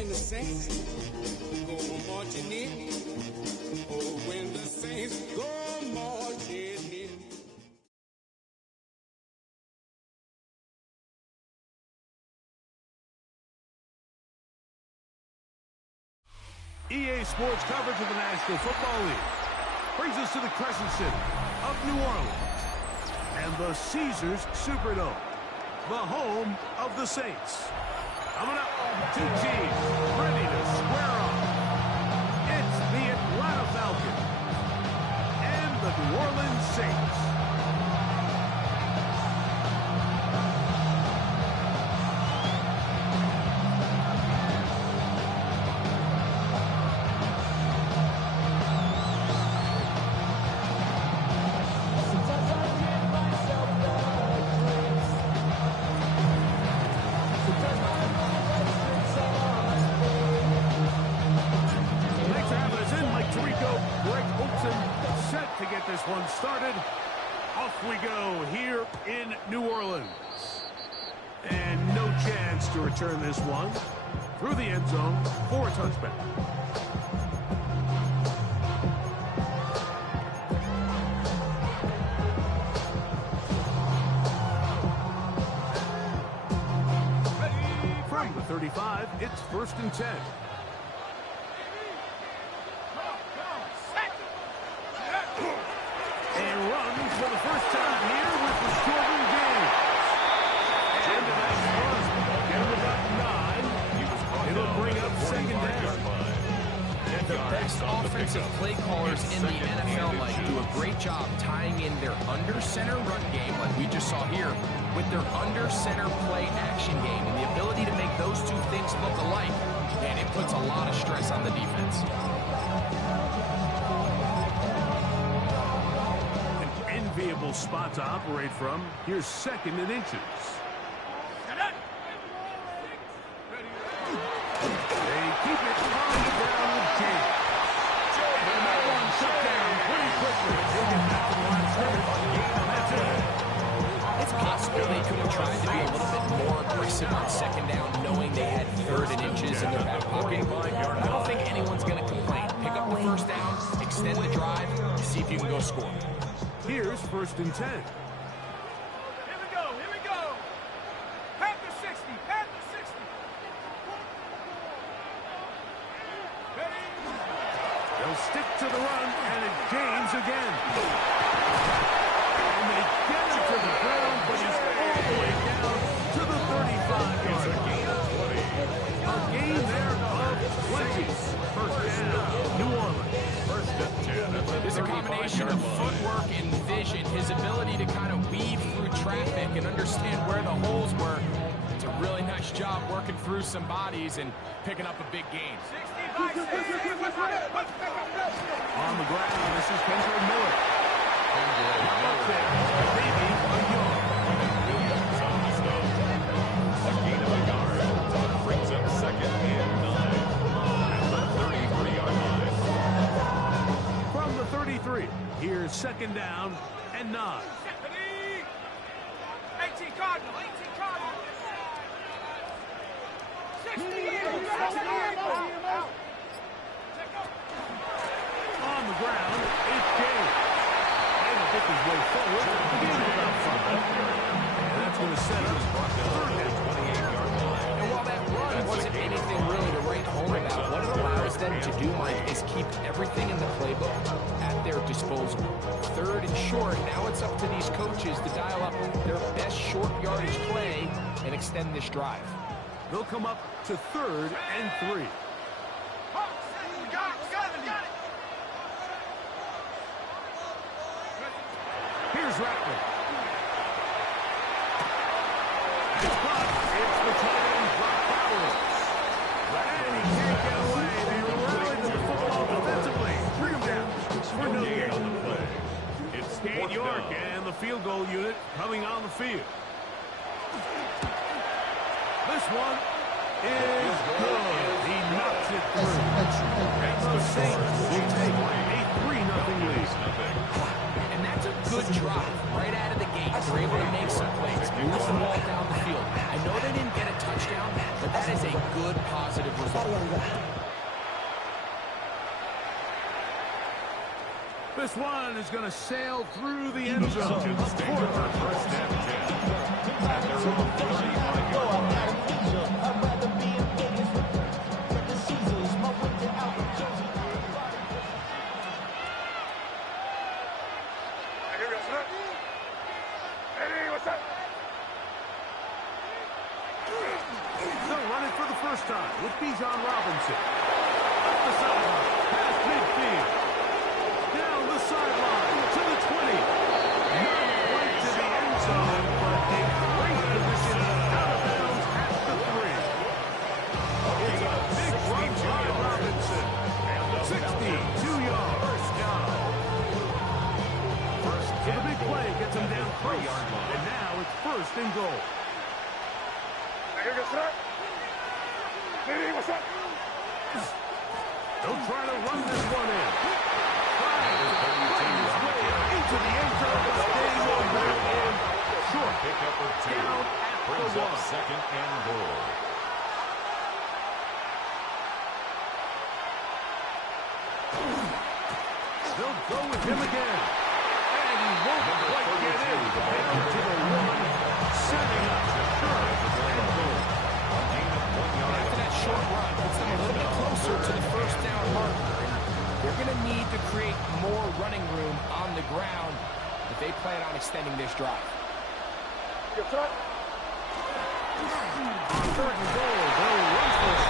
when the saints go marching in. Oh, when the saints go marching in. EA Sports coverage of the National Football League brings us to the Crescent City of New Orleans and the Caesars Superdome, the home of the Saints. Coming up, two teams ready to square off. It's the Atlanta Falcons and the New Orleans Saints. To get this one started, off we go here in New Orleans. And no chance to return this one through the end zone for a touchback. From the 35, it's 1st and 10. And runs for the first time here with the Jordan game. And a nice run. Get him about 9. It'll bring up 2nd down. The best offensive play callers in the NFL do a great job tying in their under-center run game, like we just saw here, with their under-center play action game. And the ability to make those two things look alike, and it puts a lot of stress on the defense. Enviable spot to operate from. Here's 2nd and inches. They keep it on the ground with James. And that one shut down pretty quickly. They get back to the line of scrimmage. That's it. It's possible they could have tried to be a little bit more aggressive on 2nd down, knowing they had 3rd and inches in their back pocket. I don't think anyone's going to complain. Pick up the 1st down, extend the drive, see if you can go score. Here's 1st and 10. Here we go. Panther 60. Ready? They'll stick to the run, and it's James again. And they get it to the ground, but he's all the way down to the 35-yard line. A gain there of 20. 1st down, New Orleans. 1st and 10. It's a combination of footwork and vision, his ability to kind of weave through traffic and understand where the holes were. It's a really nice job working through some bodies and picking up a big gain. On the ground, this is Kendrick Miller. Maybe a yard. A gain of a yard brings up 2nd and 9 at the 33-yard line. From the 33, here's 2nd down and 9. 18 Cardinal. 60. On the ground, it's James. And to pick his way forward, the game's about 5. And that's going to set up 3rd and 28-yard line. And while that run wasn't anything really to write home about, what it allows them to do, Mike, is keep everything in the playbook at their disposal. 3rd and short, now it's up to these coaches to dial up their best short yardage play and extend this drive. They'll come up to 3rd and 3. Here's Rattler. It's caught. It's the tight end, Brock Bowers. And he can't get away. They rally to the football defensively. Bring him down for no gain on the play. It's Cade York and the field goal unit coming on the field. This one is good. He knocks it through. And the Saints will take a 3-0 lead. And that's a good drive right out of the gate. They're able to make some plays, move the ball down the field. I know they didn't get a touchdown, but that is a good, positive result. This one is going to sail through the end zone. First and 10. At their own 35-yard line. They'll run it for the first time with Bijan Robinson. Up the sideline, past midfield. Down the sideline to the 20. Not quite to the end zone, but a great position out of bounds at the 3. It's a big run by Robinson. 62 yards. So the big play gets him down close. And now it's first and goal. They'll try to run this one in. Playing his way into the end zone, but they will bring in short. Pickup of 2. Down at Brings the up 1. second and goal. They'll go with him again. And he won't quite get in. Down to the 1. Setting up third and goal. After that short run, puts them a little bit closer to the first down marker. They're going to need to create more running room on the ground if they plan on extending this drive. On third and goal, they'll run for it.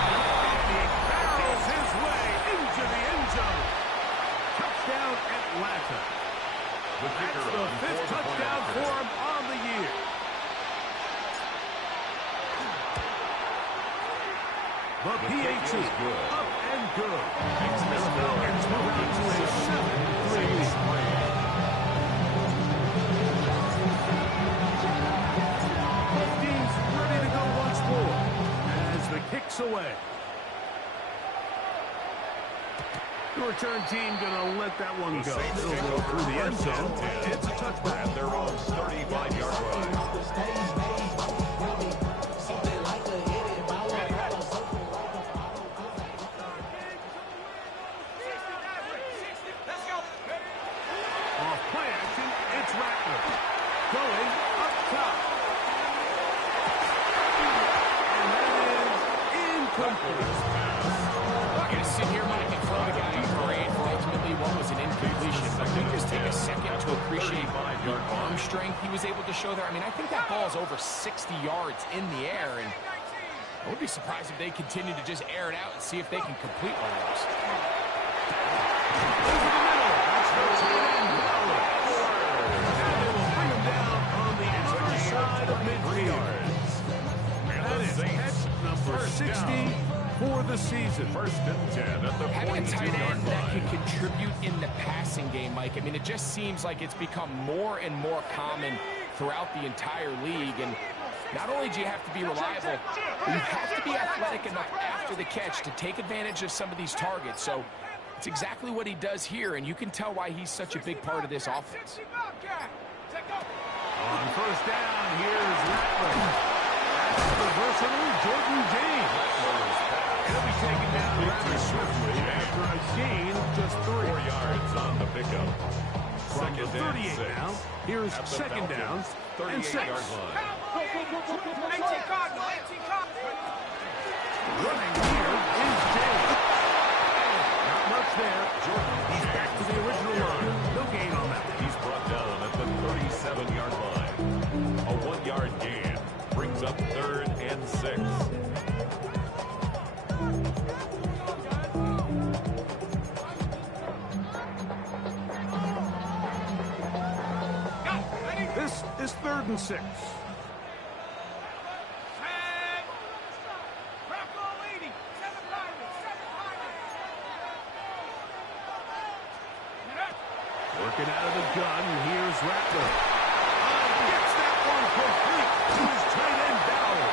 He barrels his way into the end zone. Touchdown, Atlanta. That's the 5th touchdown for him on the year. The PAT up and good. The Falcons move out to a 7-3 lead. Both teams ready to go once more as the kick's away. The return team going to let that one go. It'll go through the end zone. It's a touchback. At their own 35-yard line. Off play action, it's Rattler. Going up top. And that is incomplete. I'm not going to sit here, Mike, and throw the guy a parade for ultimately what was an incompletion, but we just take a second to appreciate the arm strength he was able to show there. I mean, I think that ball is over 60 yards in the air, and I would be surprised if they continue to just air it out and see if they can complete one of those. Over the middle. That's the tight end, Bauer. And they will bring him down on the other side of midfield. That is catch number 60 for the season. First and 10 at the Having a tight 42-yard end that can line. contribute in the passing game, Mike, I mean, it just seems like it's become more and more common throughout the entire league. And not only do you have to be reliable, but you have to be athletic enough after the catch to take advantage of some of these targets. So it's exactly what he does here, and you can tell why he's such a big part of this offense. On first down, here's Rattler. That's the versatile Jordan James. He'll be taken down rather swiftly after a gain of just 3. 4 yards on the pickup. From the Second and 38 6. now, here's At the second down Falcons' and 6. 38-yard line. Running here is James. Not much there. Jordan, he's back to the original line. No gain on that. He's brought down at the 37-yard line. A 1-yard gain brings up third and 6. This is third and 6. Working out of the gun, here's Rattler. Gets that one complete to his tight end, Bauer.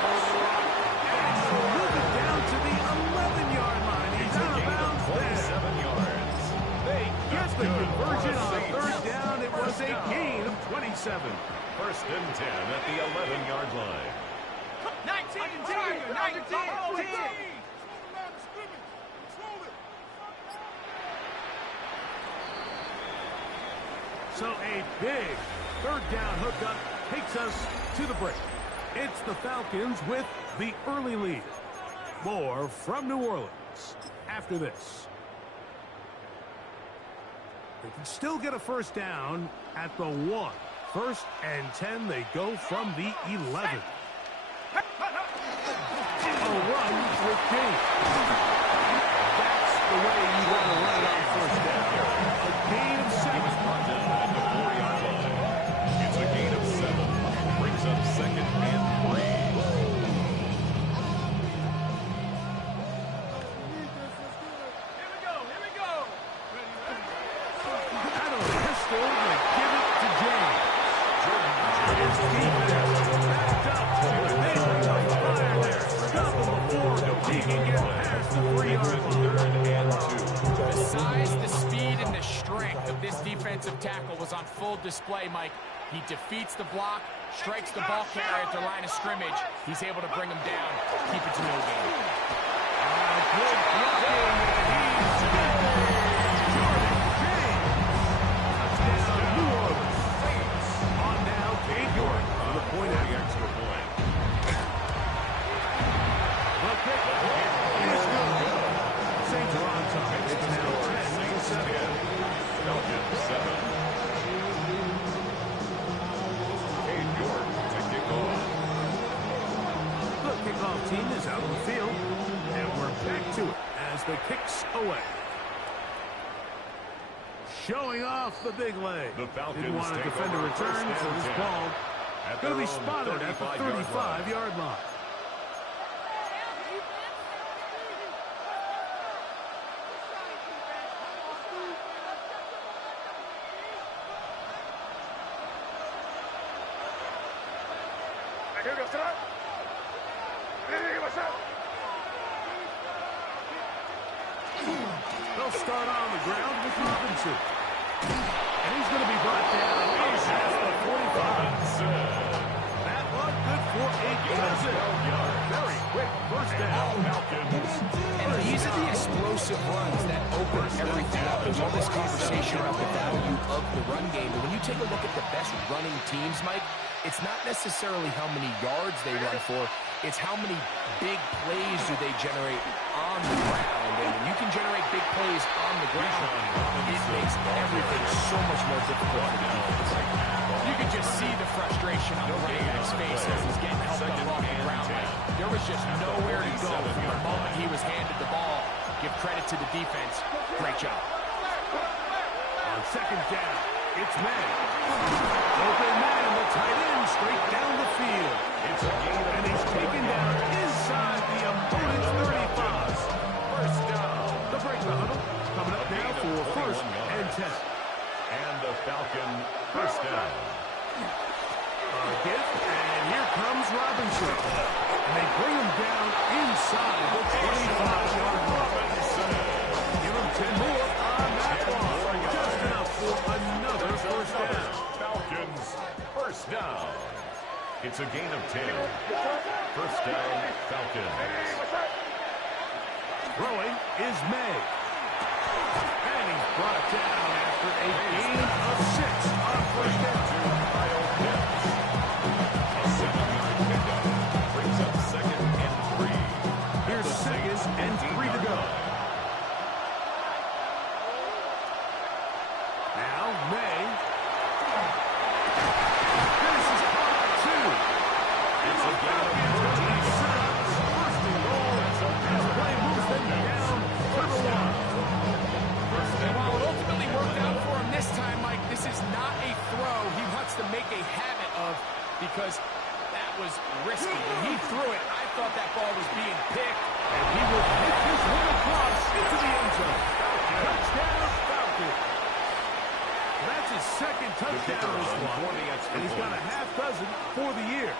And he'll move it down to the 11-yard line. He's out of bounds there. 27 yards. They get the conversion on third down. It was a gain of 27. First and 10 at the 11-yard line. 19! So a big third down hookup takes us to the break. It's the Falcons with the early lead. More from New Orleans after this. They can still get a first down at the 1. 1st and 10, they go from the 11. A run with James. That's the way you want to run it on first down. A gain of 7. At the 4-yard line. It's a gain of 7. Brings up 2nd and 3. Defensive tackle was on full display, Mike. He defeats the block, strikes the ball carrier at the line of scrimmage. He's able to bring him down, keep it to no gain. Good blocking, and he's Jordan James. Touchdown, New Orleans. On now, Cade York for the point of the extra point. The kick is good. Saints are on top. It's now 10-7. Falcons 7. Cade York to kick off. The kickoff team is out on the field, and we're back to it as the kick's away. Showing off the big leg. The Falcons didn't want to take defend a over return, first so and this 10. ball going to be their own spotted at the 35-yard line. They'll start on the ground with Robinson. And he's going to be brought down past the 45. That one good for a dozen. Very quick first down. And these are the explosive runs that open everything up. There's all this conversation about the value of the run game. But when you take a look at the best running teams, Mike, it's not necessarily how many yards they run for. It's how many big plays do they generate on the ground. And when you can generate big plays on the ground, it makes everything so much more difficult for the defense. You can just see the frustration on the running back's face as he's getting helped up off the ground. There was just nowhere to go from the moment he was handed the ball. Give credit to the defense. Great job. On second down, it's May. Open man, the tight end, straight down the field. And he's taken down inside the opponent's 35. First down. The break the huddle. Coming up now for 1st and 10. And the Falcon first down. A gift, and here comes Robinson. And they bring him down inside the 25-yard line. Give him 10 more on that one. Just enough for another first down. Falcons first down. It's a gain of 10. First down, Falcons. Throwing is May. And he's brought down after a gain of 6 on first down. A 7-yard pickup brings up 2nd and 3. Here's 2nd and 3 to go. Now May. This is part 2. It's a gain of 14. First and goal. As play moves them down to the 1. And while it ultimately worked out for him this time, Mike, this is not a throw he wants to make a habit of because that was risky. When he threw it, I thought that ball was being picked. And he will pick his way across into the end zone. Touchdown, Falcons. That's his 2nd touchdown of this one. And he's got a half dozen for the year.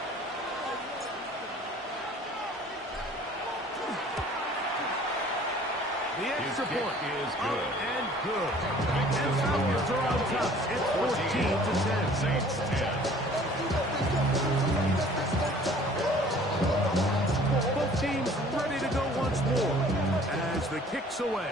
The extra point is up good. and good. And Falcons are on top. It's 14-10. Saints 10. kicks away.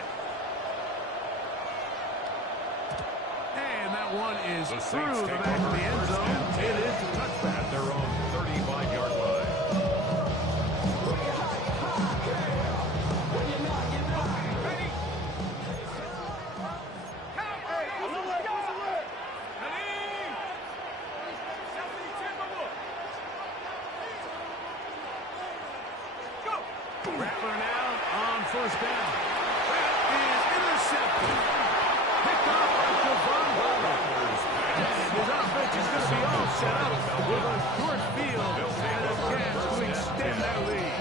And that one is through the back of the end zone. It is a touchback. At their own 35-yard line. Rattler now on first down. That is intercepted. Picked up by Devon Butler. And his offense is going to be all set up with a short field and a chance to extend that lead.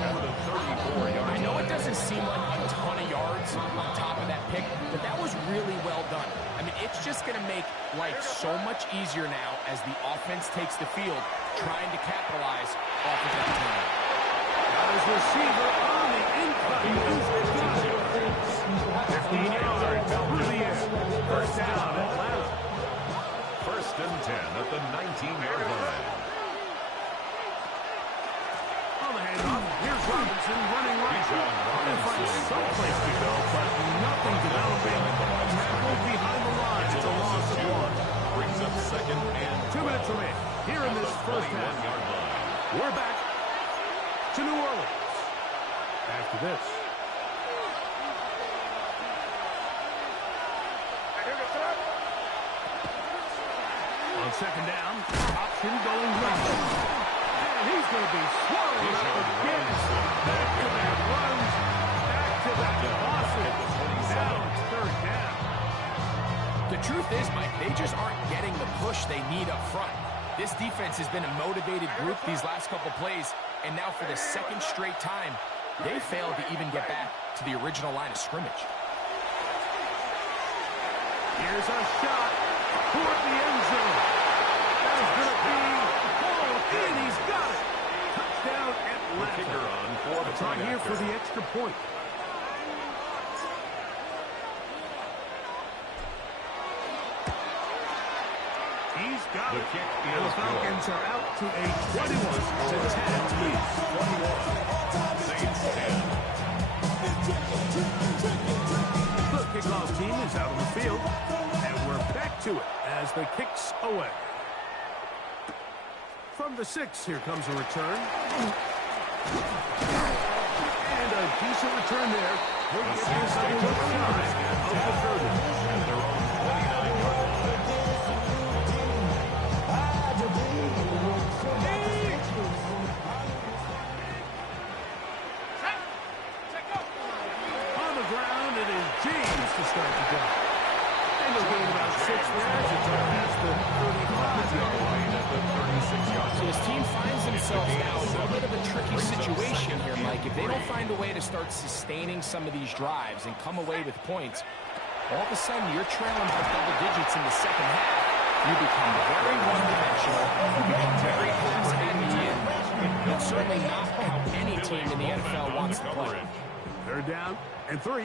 I know it doesn't seem like a ton of yards on top of that pick, but that was really well done. I mean, it's just going to make life so much easier now as the offense takes the field, trying to capitalize off of that turnover. His receiver on the incline. 15 yards through the air. First down, Atlanta. First and 10 at the 19-yard line. On the handoff, here's Robinson running right. Trying to find some place to go, but nothing developing. Tackled behind the line. It's a loss of one. Brings up second and 2 minutes remain here in this first half. We're back to New Orleans after this. On second down, option going left. And he's going to be swallowed up again. Back-to-back runs, back-to-back losses. Now it's third down. The truth is, Mike, they just aren't getting the push they need up front. This defense has been a motivated group these last couple plays, and now for the second straight time, they failed to even get back to the original line of scrimmage. Here's a shot toward the end zone. That is going to be ball in. He's got it. Touchdown Atlanta. Kicker on for the Try here for the extra point. He's got it. And the Falcons are out to a 21-10 lead. Saints 10. The kickoff team is out on the field, and we're back to it as the kicks away. From the 6, here comes a return. And a decent return there. We'll get this on the side of the 30. At their own 29-yard line. On the ground, it is James to start the drive. And they'll gain about 6 yards. It's up past the 35-yard line at the 36-yard line. So his team finds themselves now in a little bit of a tricky situation here, Mike. If they don't find a way to start sustaining some of these drives and come away with points, all of a sudden you're trailing by double digits in the second half. You become very one-dimensional. You become very pass-heavy. It's certainly not how any team in the NFL wants to play. Third down and 3.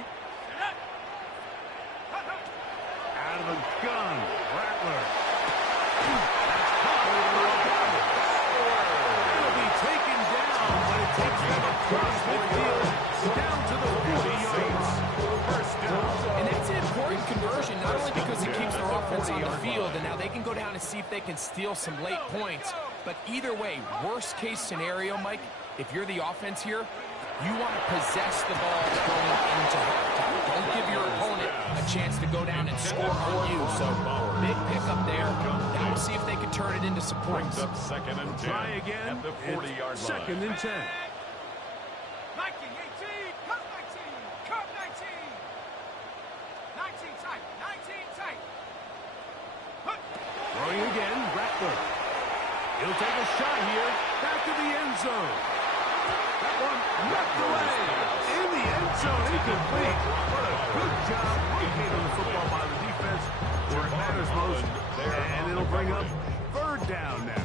Out of the gun, Rattler. That's caught. It'll be taken down, but it takes them across midfield down to the 40-yard line. First down. And that's an important conversion, not only because it keeps their offense on the field, and now they can go down and see if they can steal some late points. But either way, worst-case scenario, Mike, if you're the offense here, you want to possess the ball going into halftime. Don't give your opponent a chance to go down and score on you. So, big pickup there. Now we'll see if they can turn it into some points. Brings up second and 10 Try again. at the 40-yard line. Second and 10. 19, 18, cut 19, cut 19. 19 tight, 19 tight. Throwing again, Rattler. He'll take a shot here. Back to the end zone. That one knocked away. In the end zone, incomplete. What a good job locating the football by the defense where it matters most. And it'll bring up third down now.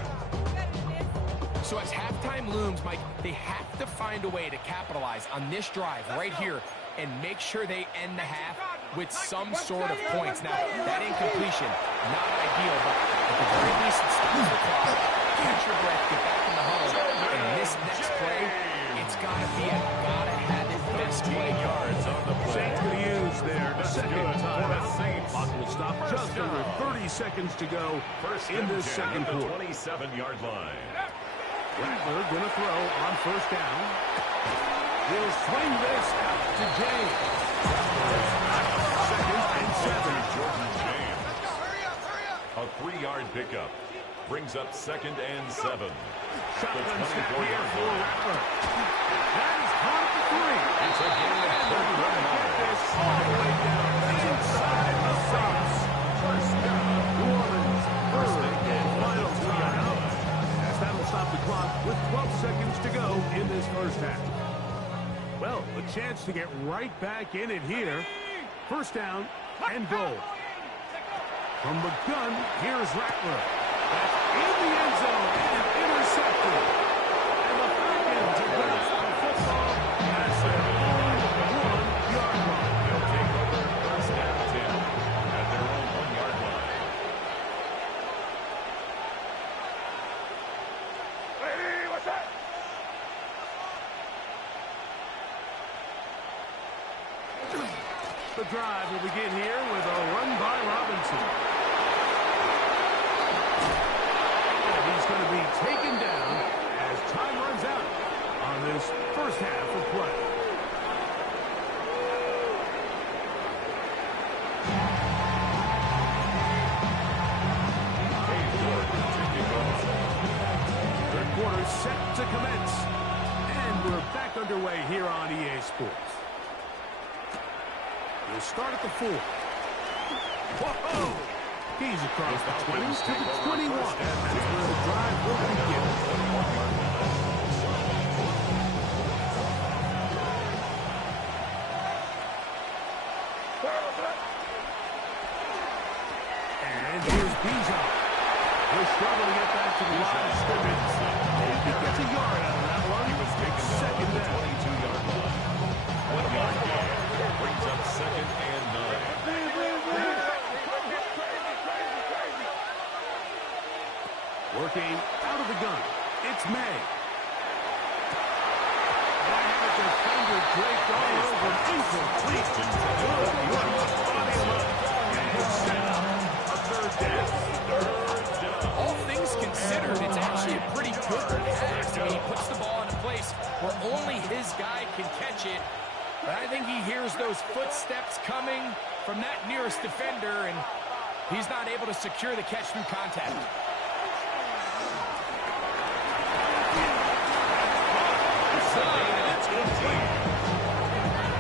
So as halftime looms, Mike, they have to find a way to capitalize on this drive right here and make sure they end the half with some sort of points. Now, that incompletion, not ideal, but at the very least, it stops the clock. Catch your breath, get back in the huddle, and this next play, it's got to be a gotta-have-it best play. Yards on the play. Saints going to seconds to go First in this second at the quarter. 27-yard line. Rattler going to throw on first down. He'll swing this out to James. Second and 7. Jordan James. A 3-yard pickup. Brings up second and 7. Shotgun snap here 24-yard for line. Rattler. That is caught at the 3. It's a gain of And they're going to get this all the way down inside the Saints. First down, New Orleans. Third and final timeout. As that'll stop the clock with 12 seconds to go in this first half. Well, a chance to get right back in it here. First down and goal. From the gun, here's Rattler. That's in the end zone and intercepted. And the Falcons are going to stop the football at their own 1-yard line. They'll take over first and 10 at their own 1-yard line. The drive will begin here with a run by Robinson. And he's going to be taken down as time runs out on this first half of play. Third quarter set to commence. And we're back underway here on EA Sports. We'll start at the 4. Whoa! He's across the 20 to the 21. That's where the drive will begin. And here's Bijan. He'll struggle to get back to the line of scrimmage. He gets a yard out of that one. He was taken Second down down. at the 22-yard line. 1-yard gain. Brings up second and 9. Working out of the gun. It's May. I have a defender draped all over him. Incomplete. Body him up. And set up a third down. All things considered, it's actually a pretty good pass. I mean, he puts the ball in a place where only his guy can catch it. But I think he hears those footsteps coming from that nearest defender, and he's not able to secure the catch through contact. It's complete.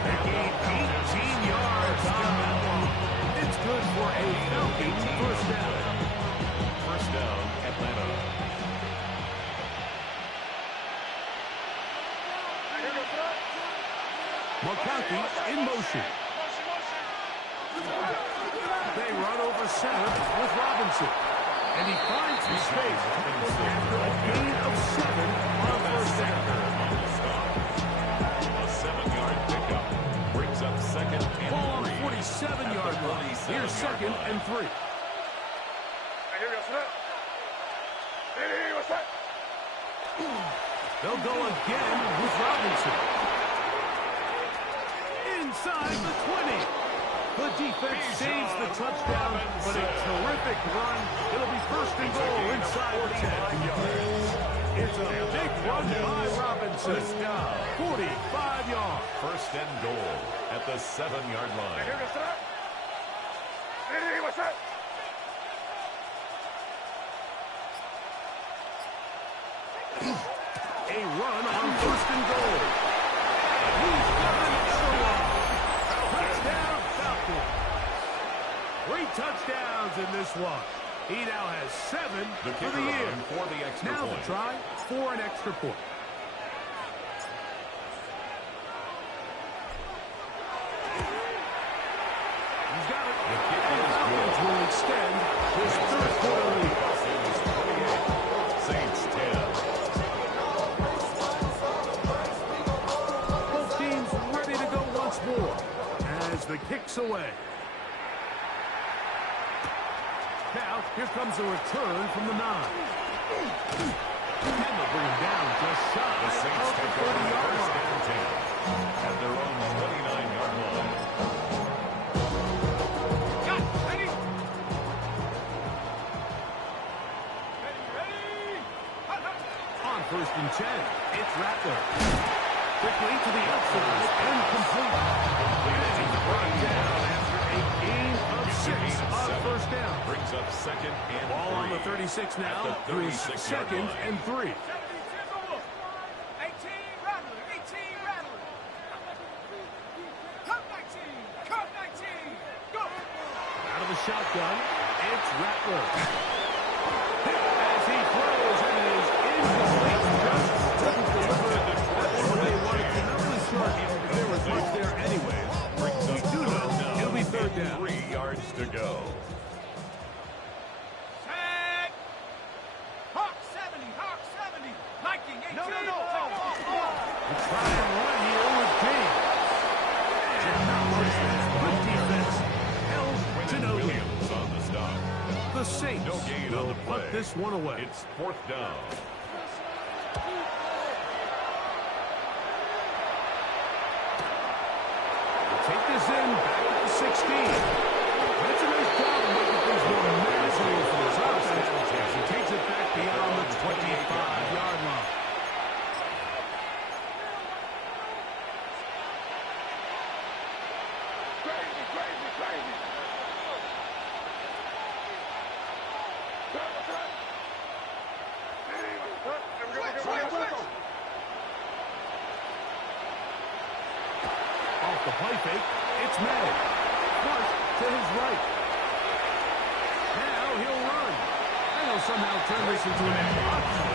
They gained 18 yards on that one. It's good for a Falcon first down. First down, Atlanta. McConkey in motion. They run over center with Robinson. And he finds his space after a gain of 7 on first down. A 7-yard pickup. Brings up second and Ball on 3. 47-yard line. Here's second and 3. They'll go again with Robinson. Inside the 20. The defense saves the touchdown, but a terrific run. It'll be first and goal inside the 10. It's a big run by Robinson. 45 yards. First and goal at the 7-yard line. A run on first and goal. He's got it so long. Touchdown, Falcons. 3 touchdowns in this one. He now has 7 The for kicker the year. on for the extra Now the point. try for an extra point. He's got it. The kick And the is Falcons good. will extend this third quarter lead. Falcons 28, Saints 10. Both teams ready to go once more as the kick's away. Now, here comes a return from the 9. And they'll bring him down just shy The Saints of the take over 40-yard first line. and 10 at their own 29-yard line. Got ready. It's Rattler. Quickly to the outside and complete. And he's brought down after a gain of 6 on first down. Brings up second and Ball 3. on the 36 now. At the Here's 36-yard second line. and 3. 18 Rattler, 18 Rattler. Come 19, come 19, go. Out of the shotgun, it's Rattler. As he throws, it is incomplete. Just couldn't deliver it. That's what they wanted to. Not really sure if there was much there anyways. We do know it'll be third down. 3 yards to go. Set. Hawk 70, Hawk 70. Viking 18. No. Try and run here with James. And not much there. Good defense. Held to no gain. Williams on the stop. The Saints No gain on will the play. put this one away. It's 4th down. Take this in back at the 16. That's a nice job of making things more manageable for his offense as he takes it back beyond the 25-yard line. Off the play fake, it's May. First to his right. Now he'll run. And he'll somehow turn this into an option.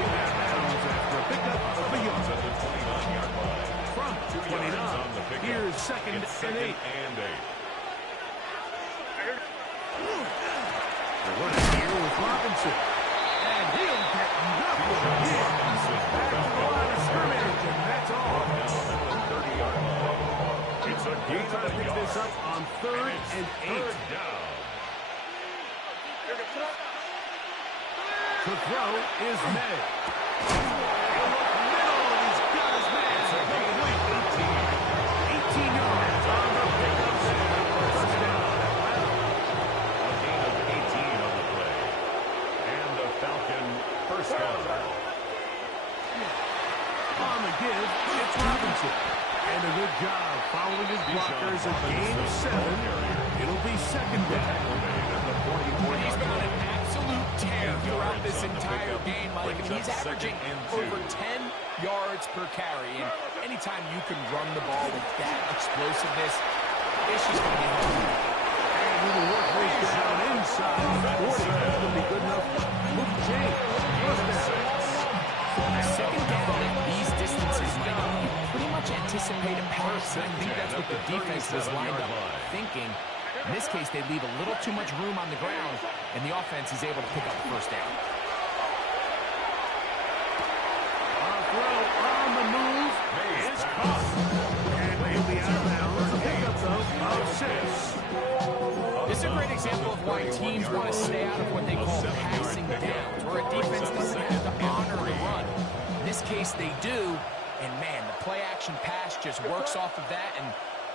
Get out of bounds after a pickup of a yard. At the 29-yard line. From 2 yards on the 29, pickup. here's second It's and 8. and 8. They're running here with Robinson. And he'll get nothing here. Back to the line of scrimmage, and that's all. Down at the 30-yard line. It's a gain Trying to of a pick yard. this up on third and 8. Third down. To throw is May. He'll look middle, and he's got his man. Complete 18 yards on the pickup. First down. A gain of 18 on the play. And the Falcon first down. On the give, it's Robinson. And a good job following his blockers in game 7. It'll be second down. He's been on an absolute tear throughout this entire game, Mike. And he's averaging over 10 yards per carry. And anytime you can run the ball with that explosiveness, it's just going to be hard. And he will work his down inside the 40. That'll be good enough. Luke James. First down. Second down at these distances, Mike, you pretty much anticipate a pass. And I think that's what the defense was lined up thinking. In this case, they leave a little too much room on the ground, and the offense is able to pick up the first down. Throw on the move. It's caught. And he'll be out of bounds. A pickup, though, of 6. This is a great example of why teams want to stay out of what they call passing downs, where a defense doesn't have to honor the run. In this case, they do, and man, the play-action pass just works off of that and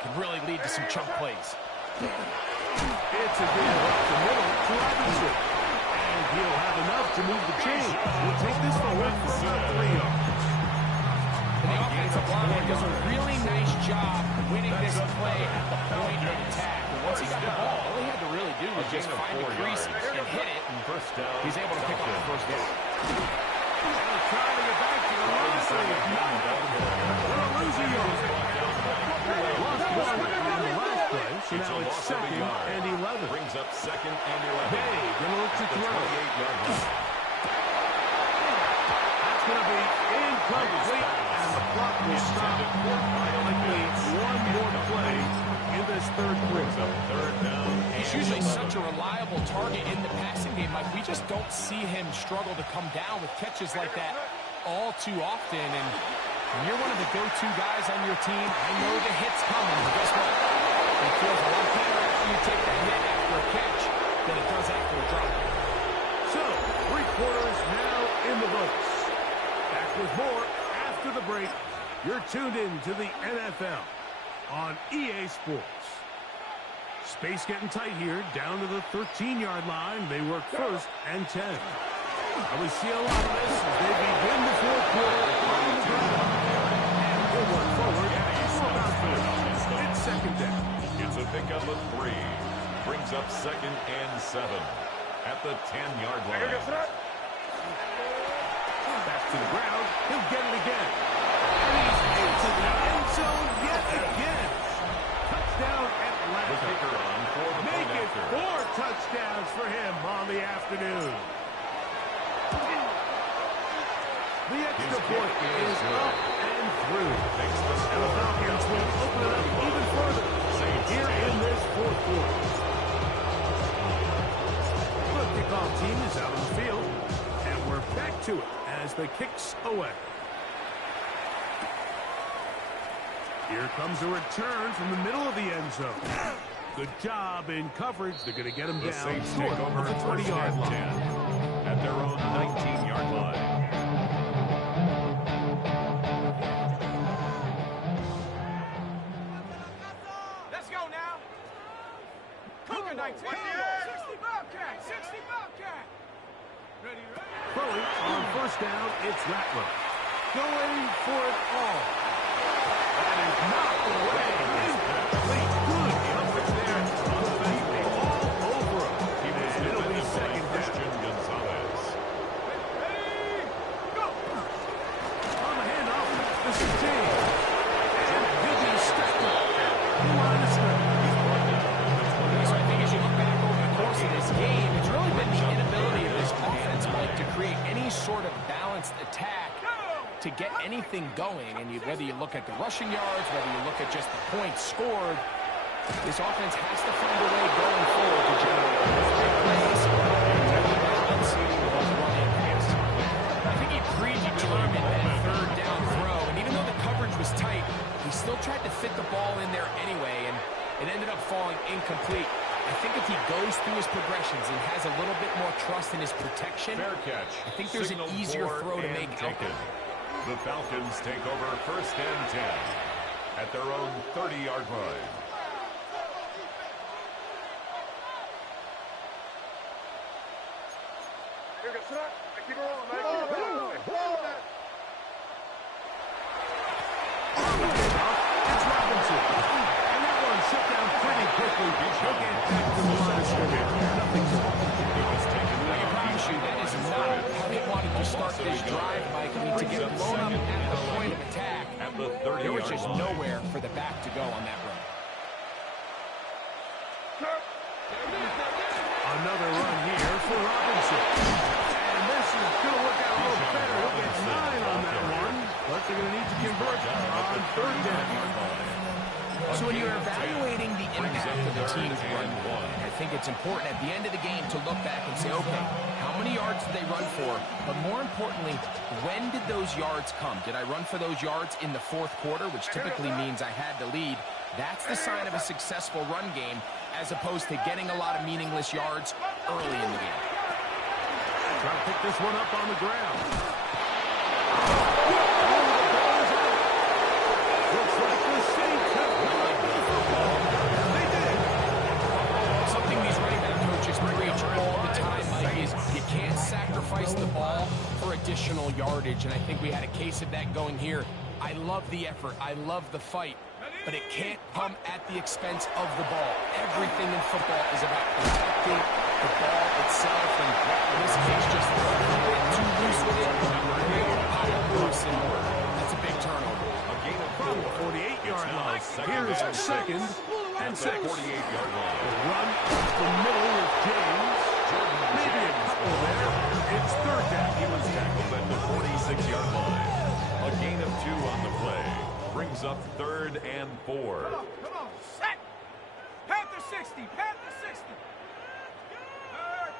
can really lead to some chunk plays. It's a deal up the middle to Robinson. And he'll have enough to move the chain. We'll take this forward for about 3 yards. And the offensive line does a really nice job winning this play at the point of attack. And once he got the ball, all he had to really do was just find the crease and hit it, and he's able to pick up the first down. Trying to get back to the line. They'll lose a yard. Lost one on the last play, so now it's second and 11. Brings up second and 11. Bay gonna look to At the throw. 28-yard line. That's gonna be incomplete, and the clock will stop. Likely one more play in this third quarter. Third down. He's usually such a reliable target in the passing game. Like, we just don't see him struggle to come down with catches like that all too often. And when you're one of the go-to guys on your team, I know the hit's coming, but guess what? It feels a lot better after you take that hit after a catch than it does after a drop. So, 3 quarters now in the books. Back with more after the break. You're tuned in to the NFL on EA Sports. Space getting tight here, down to the 13-yard line. They work first and 10. And we see a lot of this as they begin the fourth quarter on the ground. And we'll work forward for about 4. It's second down. It's a pickup of 3. Brings up 2nd and 7 at the 10-yard line. Back to the ground. He'll get it again. And he's into the end zone yet again. Touchdown Atlanta. The kicker on for the Make point it after. 4 touchdowns for him on the afternoon. The extra point is up and through. And the Falcons will open it up even further here in this fourth quarter. The kickoff team is out on the field, and we're back to it as the kick's away. Here comes a return from the middle of the end zone. Good job in coverage. They're going to get him The down Saints short take over of the 20-yard first and line. 10 at their own 19-yard line. Let's go now. Cougar 19. 60 Bobcat. 60 Bobcat. Ready, ready. Throwing on first down, it's Rattler. Going for it all. That is knocked away. Incomplete. Good coverage there. Offensively all over him. He was And it'll be defended by second down. Christian Gonzalez. Ready, go. On the handoff, this is James. And he'll be stacked up. The line is scrimmage. So I think as you look back over the course of this game, it's really been the inability of this offense, Mike, to create any sort of balanced attack to get anything going. And whether you look at the rushing yards, whether you look at just the points scored, this offense has to find a way going forward to generate those big plays and balance those running pass. I think he predetermined that third down throw, and even though the coverage was tight, he still tried to fit the ball in there anyway, and it ended up falling incomplete. I think if he goes through his progressions and has a little bit more trust in his protection, Fair catch. I think there's an Signaled easier for throw to and make out taken. there. The Falcons take over first and 10 at their own 30-yard line. It's Robinson. And that one shut down pretty quickly. He'll get back to the line of scrimmage. Nothing to it. He was taken I down. promise you, that is not how they wanted to start this drive, Mike. I mean, to get blown up at the point of attack, At the there was 30-yard just line. nowhere for the back to go on that run. Another run here for Robinson. And this is going to work out a little better. He'll get 9 on that one. But they're going to need to convert on third down. So when you're evaluating the impact of the team's run, I think it's important at the end of the game to look back and say, okay, how many yards did they run for? But more importantly, when did those yards come? Did I run for those yards in the fourth quarter, which typically means I had to lead? That's the sign of a successful run game, as opposed to getting a lot of meaningless yards early in the game. Try to pick this one up on the ground. Looks like the Saints have come up with the football. They did. Something these running back coaches preach all the time, Mike, is you can't sacrifice the ball for additional yardage, and I think we had a case of that going here. I love the effort. I love the fight. But it can't come at the expense of the ball. Everything in football is about protecting the ball itself, and in this case, just too loose with it, create a pile loose, and that's a big turnover. A gain of From 4. the 48-yard line. Second Here's and second and At the 6. 48-yard line. The run up the middle with James. Maybe a couple there. It's third down. He was tackled at the 46-yard line. A gain of 2 on the play. Brings up 3rd and 4. Come on, set. Panther 60, Panther 60. Hurt.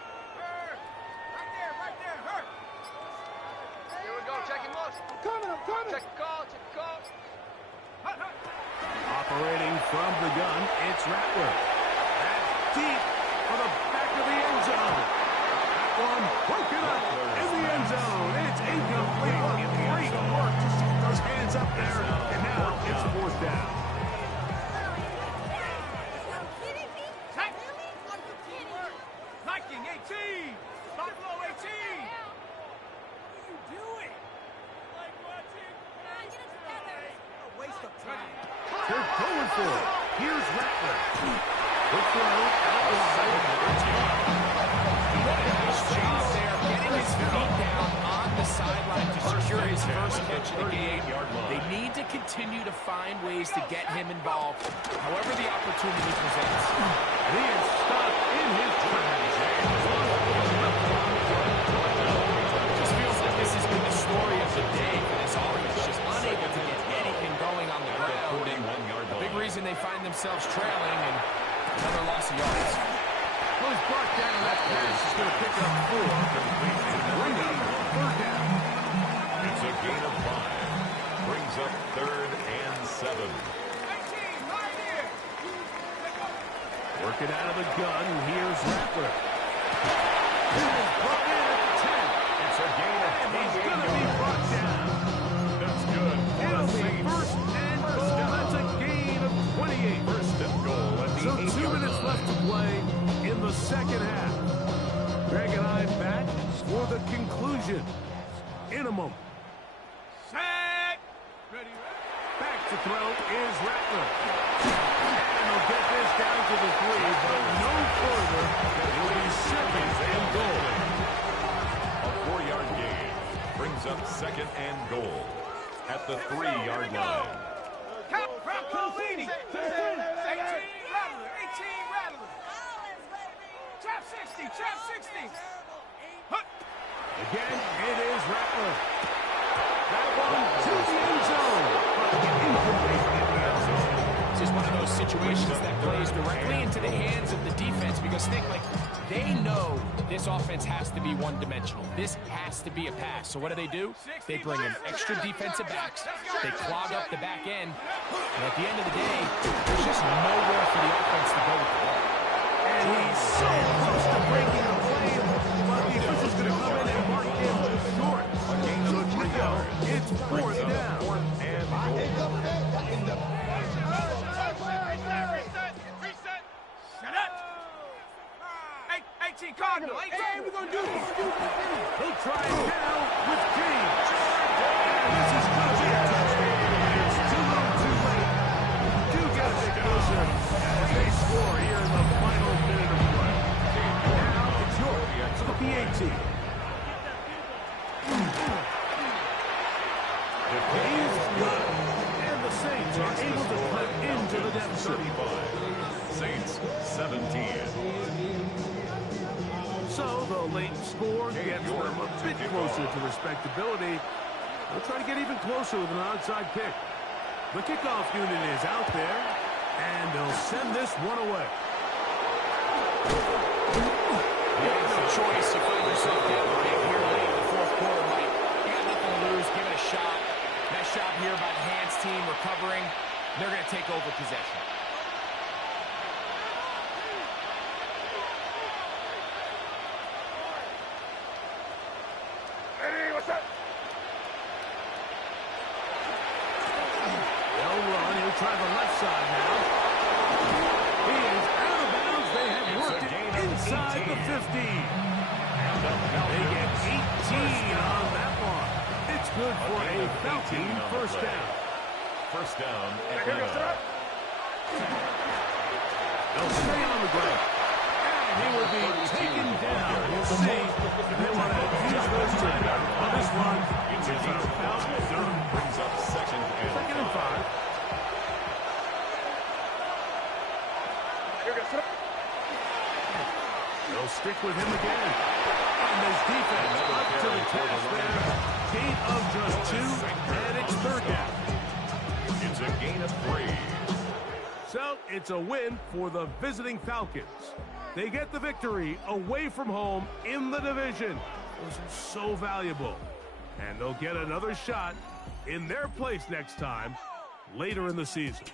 Right there, hurt. Here we go, checking motion. I'm coming. Check call. Hut. Operating from the gun, it's Rattler. That's deep for the back of the end zone. That one broken up in the end zone. It's incomplete. Great work to keep those hands up there. And now it's fourth down. Liking 18. Buffalo 18. going for it. Here's Rattler. The throw outside. What a nice job there, getting his feet down on the sideline to secure his first catch of the game. They need to continue to find ways to get him involved, however the opportunity presents. He is stopped in his tracks. Just feels like this has been the story of the day for this offense, just unable to get anything going on the ground. A big reason they find themselves trailing, and another loss of yards. Well, he's brought down that pass. He's going to pick up 4. Bring up third down. It's a gain of 5. Brings up 3rd and 7. Working out of the gun. Here's Rattler. He is brought in at the 10. It's a gain of 3. He's going to be brought down. That's good. It'll be first and goal. That's a gain of 28. First and goal at the So 2 8-yard minutes line. left to play in the second half. Greg and I back for the conclusion in a moment. Set. Ready. Back to throw is Rattler. And they'll get this down to the 3, but no further. It'll be second and goal. A 4-yard gain brings up 2nd and goal at the 3-yard line. Cap Broccolini. 18 Rattler. 18 Rattler. Trap 60. Trap 60. Hut. Again, it is Rattler. That one to the end zone. Incomplete in the end zone. This is one of those situations that plays directly into the hands of the defense because they know this offense has to be one-dimensional. This has to be a pass. So what do? They bring in extra defensive backs. They clog up the back end. And at the end of the day, there's just nowhere for the offense to go with the ball. And he's so close to breaking the play, but the official's going to come in and mark him short. So Trio, it's 4th down. 4th and goal. Reset. Shut up. 18 Cardinal. 18. Hey, we're going to do it. He'll try it now with James. And this is going to be a touchdown. It's too little, too late. Do get a bit closer as they score here in the final minute of play. Now it's yours to the PAT. He's good. And the Saints are able to cut into the deficit. 35. Saints 17. So the late score gets them a bit closer to respectability. They'll try to get even closer with an onside kick. The kickoff unit is out there, and they'll send this one away. You have no choice. You find yourself down big here late in the 4th quarter, Mike. You got nothing to lose. Give it a shot. Nice job here by the hands team recovering. They're going to take over possession. They'll run. He'll try the left side now. He is out of bounds. They have worked it inside the 15. They get 18 on that one. It's good for a Falcon first down. First down at the 9. They'll stay on the ground. And he will be taken down. We'll see if they want to use those timeouts on this one. It's a Falcon third. Brings up 2nd and 5. They'll stick with him again. And this defense up to the task there. Gain of just 2, and it's 3rd down. It's a gain of 3. So it's a win for the visiting Falcons. They get the victory away from home in the division. Those are so valuable. And they'll get another shot in their place next time later in the season.